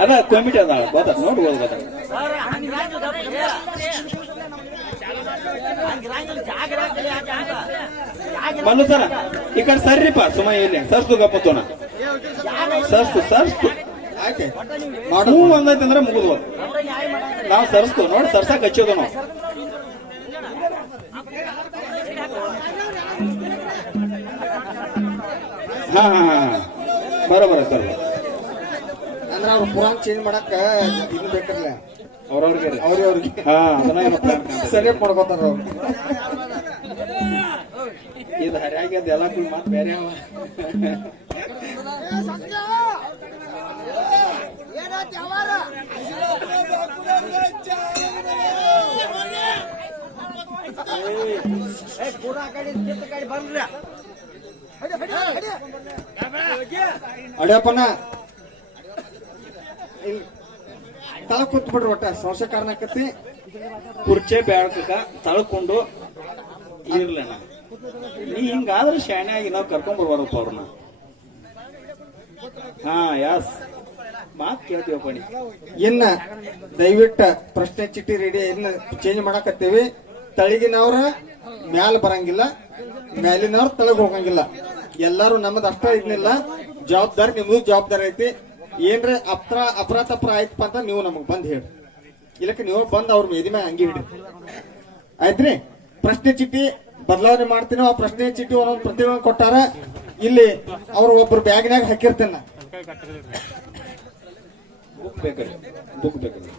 ಅದ ಕಮಿಟಿ ಅದ ಗೊತ್ತ ನೋಡ್ಬೋದು ಗೊತ್ತ ಮಲ್ಲು ಸರ ಈ ಕಡೆ ಸರ್ರಿಪ್ಪ ಸುಮ್ಮ ಇಲ್ಲಿ ಸರ್ಸು ಗಪ್ಪತ್ತೋಣ ಸರ್ಸ್ತು ಆಯ್ತು ಹೂ ಒಂದೈತಿ ಅಂದ್ರೆ ಮುಗಿದ್ವು ನಾವು ಸರ್ಸ್ತು ನೋಡಿ ಸರ್ಸಾಕ ಹಚ್ಚೋದು ನಾವು ಹಾ ಹಾ ಹಾ ಬರೋಬರ ಸರ್ ಅಂದ್ರೆ ಅವ್ರು ಪುರಾಣ ಚೇಂಜ್ ಮಾಡಕ್ಕ ಇದು ಬೇಕಲ್ಲ ಅವ್ರವ್ರಿಗೆ ಹಾ ಅದನ್ನ ಸರಿಯಾಗಿ ಮಾಡ್ಕೋತಾರ ಅವ್ರು ಇದು ಹರಿಯಾಗಿ ಅದ ಎಲ್ಲ ಮಾತು ಬೇರೆ ಅವ ಅಡ್ಯಪ್ಪನ ತಳ ಕೂತ್ ಬಿಡ್ರಿ ಒಟ್ಟ ಸಂಶಯ ಕಾರಣಕತ್ತಿ ಕುರ್ಚೆ ಬ್ಯಾಡ್ಕ ತಳ್ಕೊಂಡು ಇರ್ಲಣ್ಣ ನೀ ಹಿಂಗಾದ್ರೆ ಶಾಣೆ ಆಗಿ ನಾವು ಕರ್ಕೊಂಡ್ ಬರ್ಬಾರಪ್ಪ ಅವ್ರನ್ನ ಹಾ ಯಾಸ್ ಮಾತ್ ಕೇಳ್ತೀವಪ್ಪ ನೀ ಇನ್ನ ದಯವಿಟ್ಟ ಪ್ರಶ್ನೆ ಚೀಟಿ ರೆಡಿ ಇನ್ನ ಚೇಂಜ್ ಮಾಡಕತ್ತೀವಿ ತಳಗಿನವ್ರ ಮ್ಯಾಲ ಬರಂಗಿಲ್ಲ ಮ್ಯಾಲಿನವ್ರ ತಳಗ್ ಹೋಗಂಗಿಲ್ಲ ಎಲ್ಲಾರು ನಮ್ಮದ್ ಅಷ್ಟ ಇದನ್ನಿಲ್ಲ ಜವಾಬ್ದಾರಿ ನಿಮ್ದು ಜವಾಬ್ದಾರಿ ಐತಿ ಏನ್ರಿ ಅಪರಾಧ ಆಯ್ತಪ್ಪ ಅಂತ ನೀವು ನಮಗ್ ಬಂದ್ ಹೇಳ್ರಿ ಇಲ್ಲಕ್ಕೆ ನೀವು ಬಂದ್ ಅವ್ರ ಮೇದಿ ಮ್ಯಾಗ ಅಂಗಿ ಹಿಡ್ರಿ ಆಯ್ತ್ರಿ ಪ್ರಶ್ನೆ ಚೀಟಿ ಬದಲಾವಣೆ ಮಾಡ್ತೀನಿ ಆ ಪ್ರಶ್ನೆ ಚೀಟಿ ಒಂದೊಂದು ಪ್ರತಿಭೆ ಕೊಟ್ಟಾರ ಇಲ್ಲಿ ಅವ್ರ ಒಬ್ರು ಬ್ಯಾಗ್ನಾಗ ಹಾಕಿರ್ತೇನೆ ಬುಕ್ ಬೇಕಲ್ಲ ಬುಕ್ ಬೇಕಲ್ಲ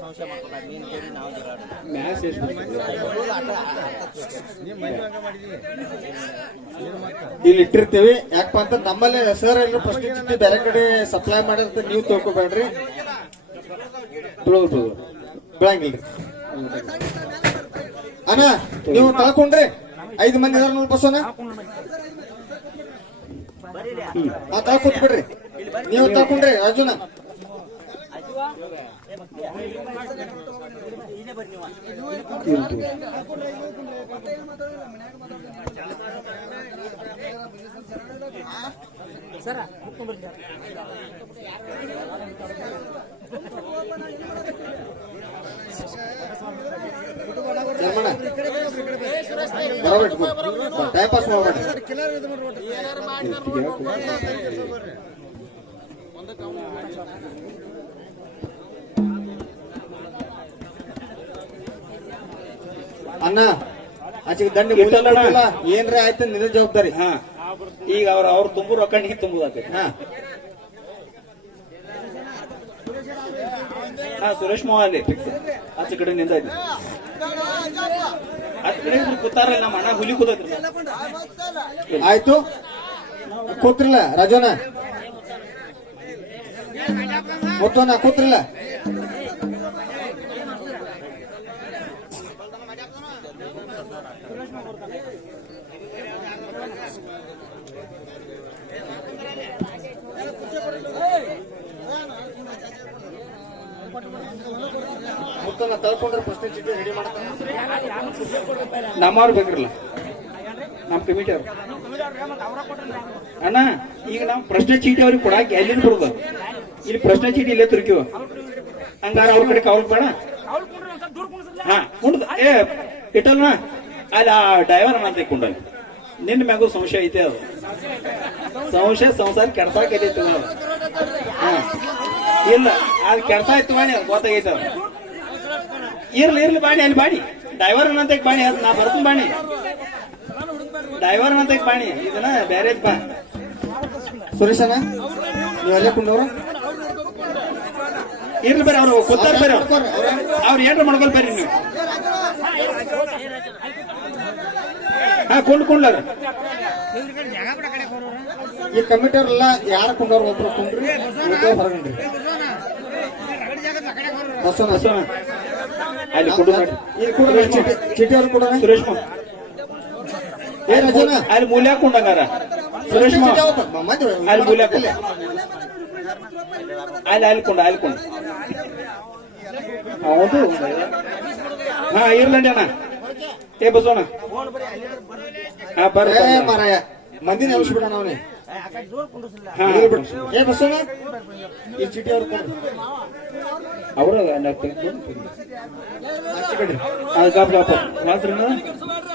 ಸಂಶಯ ಮಾಡ್ತಾರೆ ಇಲ್ಲಿ ಇಟ್ಟಿರ್ತೀವಿ ಯಾಕಪ್ಪ ಅಂತ ನಮ್ಮಲ್ಲಿ ಸರ್ ಎಲ್ಲರೂ ಪ್ರಶ್ನೆ ಚೀಟಿ ಬೇರೆ ಕಡೆ ಸಪ್ಲೈ ಮಾಡಿರ್ತ ನೀವು ತಿಳ್ಕೊಬೇಡ್ರಿ ಬೆಳಂಗಿಲ್ರಿ ಅಣ್ಣ ನೀವು ತಳ್ಕೊಂಡ್ರಿ 5 ಮಂದಿ ಇದಾರ ನೋಡಿ ಬಸೋಣ ತಳ್ಕೊತ್ ಬಿಡ್ರಿ ನೀವು ತಳ್ಕೊಂಡ್ರಿ ರಾಜುನ ಟೈಮ್ ಪಾಸ್ ಮಾಡ್ಬೇಡಿ ಅಣ್ಣ ಆಚೆಗೆ ದಂಡ ಏನ್ರ ಆಯ್ತು ನಿನ್ನ ಜವಾಬ್ದಾರಿ ಹಾ ಈಗ ಅವ್ರ ತುಂಬು ರೊಕ್ಕ ನೀ ತುಂಬುದಾಕೈತಿ ಹಾ ಹಾ ಸುರೇಶ್ ಮೋಹನ್ ಫಿಕ್ಸ್ ಆಚೆ ಕಡೆ ನಿಂತ ಆಚೆ ಕಡೆ ಕೂತಾರ ನಮ್ಮ ಅಣ್ಣ ಹುಲಿ ಕೂತೈತ್ರಿ ಆಯ್ತು ಕೂತ್ರಲ್ಲ ರಾಜೋನ ಮುತ್ತೋನ ಕೂತ್ರಲ್ಲ ಮುತ್ತೋನ ತಳ್ಕೊಂಡ್ರೆ ಪ್ರಶ್ನೆ ಚೀಟಿ ರೆಡಿ ಮಾಡ್ತಾನೆ ನಮ್ಮವ್ರು ಬೇಕ್ರಲ್ಲ ನಮ್ ಕಮಿಟಿ ಅವ್ರು ಅಣ್ಣ ಈಗ ನಮ್ ಪ್ರಶ್ನೆ ಚೀಟಿ ಅವ್ರಿಗೆ ಕೊಡಾಕ ಎಲ್ಲಿಂದ ಬರುದ ಇಲ್ಲಿ ಪ್ರಶ್ನೆ ಚೀಟಿ ಇಲ್ಲೇ ತುರ್ಕಿವ ಹಂಗಾರ ಅವ್ರ ಕಡೆ ಕಾವಲ್ ಬೇಡ ಹಾ ಕುಂಡ್ ಇಟ್ಟಲ್ನ ಅಲ್ಲಿ ಆ ಡ್ರೈವರ್ ಅಂತ ಕುಂಡಲ್ ನಿನ್ನ ಮ್ಯಾಗೂ ಸಂಶಯ ಐತೆ ಅದು ಸಂಶಯ ಸಂಸಾರ ಕೆಡ್ಸಾಕೈತಿ ನಾವು ಹಾ ಇಲ್ಲ ಅದು ಕೆಡ್ಸಾಯ್ತು ಬಾಣಿ ಅದು ಗೊತ್ತಾಗೈತೆ ಅದು ಇರ್ಲಿ ಬಾಣಿ ಅಲ್ಲಿ ಬಾಣಿ ಡ್ರೈವರ್ ಅಂತ ಬಾಣಿ ಅದು ನಾ ಬರ್ತೀನಿ ಬಾಣಿ ಡ್ರೈವರ್ ಅಂತ ಬಾಣಿ ಇದನ್ನ ಬೇರೆ ಬಾ ಸುರೇಶನ ನೀವೆಲ್ಲ ಕುಂಡವ್ರ ಇರ್ಲಿ ಬೇರೆ ಅವ್ರು ಗೊತ್ತಾರ ಬೇರೆ ಅವ್ರು ಏನ್ರ ಮಾಡ್ಕೊಲ್ ಬೇರೆ ನೀವು ಹಾ ಕೊಂಡ್ಕೊಂಡ್ಲಾರ ಈ ಕಮಿಟಿ ಅವ್ರೆಲ್ಲ ಯಾರ ಕುಂಡವ್ರ ಒಬ್ರು ಕುಂಡ್ರಿ ಹೊರಗಂಡ್ರಿ ಬಸವನ ಬಸವನ ಅಲ್ಲಿ ಕೊಡು ಇಲ್ಲಿ ಕೂಡ ಚೀಟಿ ಅವ್ರು ಕೂಡ ಸುರೇಶ್ ಏನ್ ಅಜನ ಅಲ್ಲಿ ಮೂಲ್ಯ ಕೊಂಡಂಗಾರ ಸುರೇಶ್ ಅಲ್ಲಿ ಮೂಲ್ಯ ಅಲ್ಕೊಂಡು ಹೌದು. ಹಾ ಇರ್ಲಂಡಿ ಅಣ್ಣ. ಏ ಬಸವಣ್ಣ, ಹಾ ಬರ್ರಿ ಮಾರಾಯ ಮಂದಿನ ಎಬ್ಬಿಸ್ಬಿಡ ನಾವನೇ. ಹಾ ಏ ಬಸವಣ್ಣ, ಈ ಚೀಟಿ ಅವ್ರು ಕೊಡ್ರಿ. ಅವ್ರ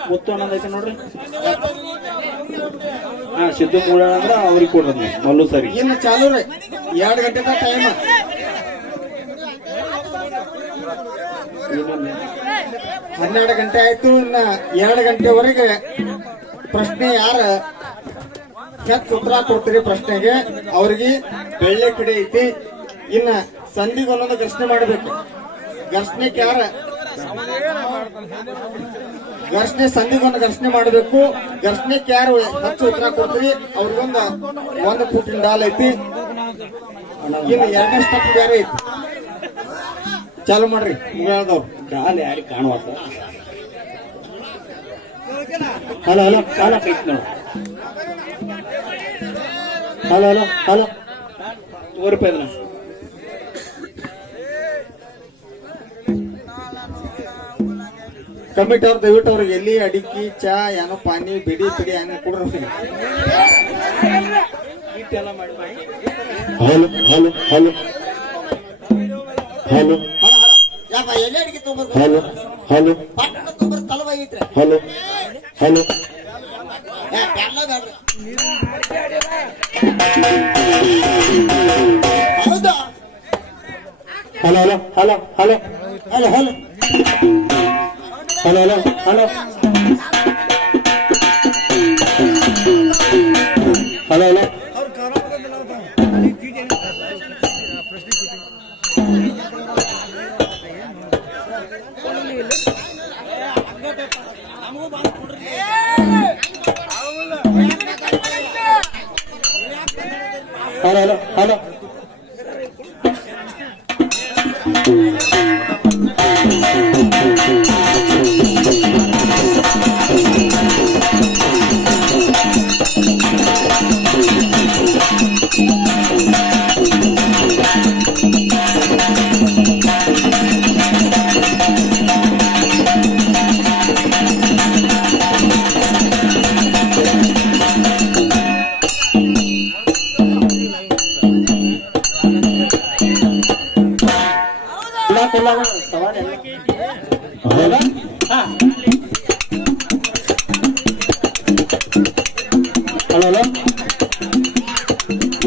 ಮುತ್ತು ಅನ್ನೋದು ಐತೆ ನೋಡ್ರಿ. ಹಾ ಸಿದ್ದು ಮೂಡ ಅಂದ್ರ ಅವ್ರಿಗೆ ಕೊಡ್ರಿ ಮಲ್ಲು ಸರಿ. ಇನ್ನು ಚಾಲು ರೀ, 2 ಗಂಟೆ ಟೈಮ್. 12 ಗಂಟೆ ಆಯ್ತು. ಇನ್ನ 2 ಗಂಟೆವರೆಗೆ ಪ್ರಶ್ನೆ ಯಾರ ಹೆಚ್ಚು ಉತ್ತರ ಕೊಡ್ತೀರಿ ಪ್ರಶ್ನೆಗೆ ಅವ್ರಿಗೆ ಬೆಳ್ಳೆ ಕಡೆ ಐತಿ. ಇನ್ನ ಸಂಧಿಗೆ ಒಂದೊಂದು ಘರ್ಷಣೆ ಮಾಡಬೇಕು. ಘರ್ಷಣೆಗೆ ಯಾರ ಸಂಧಿಗೊಂದು ಘರ್ಷಣೆ ಮಾಡಬೇಕು. ಘರ್ಷಣೆಗೆ ಯಾರು ಹೆಚ್ಚು ಉತ್ತರ ಕೊಡ್ತೀರಿ ಅವ್ರಿಗೊಂದು 1 ಫೂಟಿನ ಡಾಲ್ ಐತಿ. ಇನ್ನು 2ನೇ ಸ್ಟೆಪ್ ಬೇರೆ ಐತಿ. ಚಾಲು ಮಾಡ್ರಿ ಮುಗಾದವ್ರು. ಡಾಲ್ ಯಾರಿಗೆ ಕಾಣುವ. ಹಲೋ ಕಾಲ ಕೈತಿ ನೋಡು. ಹಲೋ ₹100 ಅದನ್ನ. ಕಮಿಟಿ ಅವ್ರು ದಯವಿಟ್ಟು ಅವ್ರಿಗೆ ಎಲ್ಲಿ ಅಡಿಕೆ ಚಾ ಏನೋ ಪಾನಿ ಬಿಡಿ ಏನೋ ಕೊಡ್ರಿ. ಇಟ್ಟೆಲ್ಲ ಮಾಡಿ ಎಲ್ಲಿ ಅಡಿಕೆ ತೊಗೊಂಬರ್ ತಲವಾಗೈತ್ರಿ. ಹೌದಾ? ಹಲೋ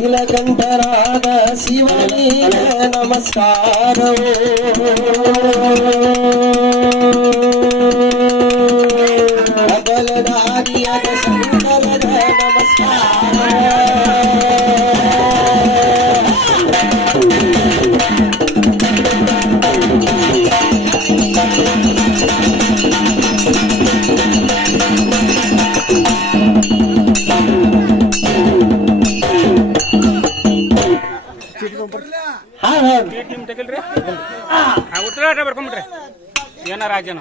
ನೀಲಕಂಠರಾದ ಶಿವನಿಗೆ ನಮಸ್ಕಾರವೋ. ಅಗಲದಾರಿಯದ ಸಂಕಲದ ನಮಸ್ಕಾರ. ಉತ್ತರ ಬರ್ಕೊಂಬಿಟ್ರಿ ಏನ ರಾಜನ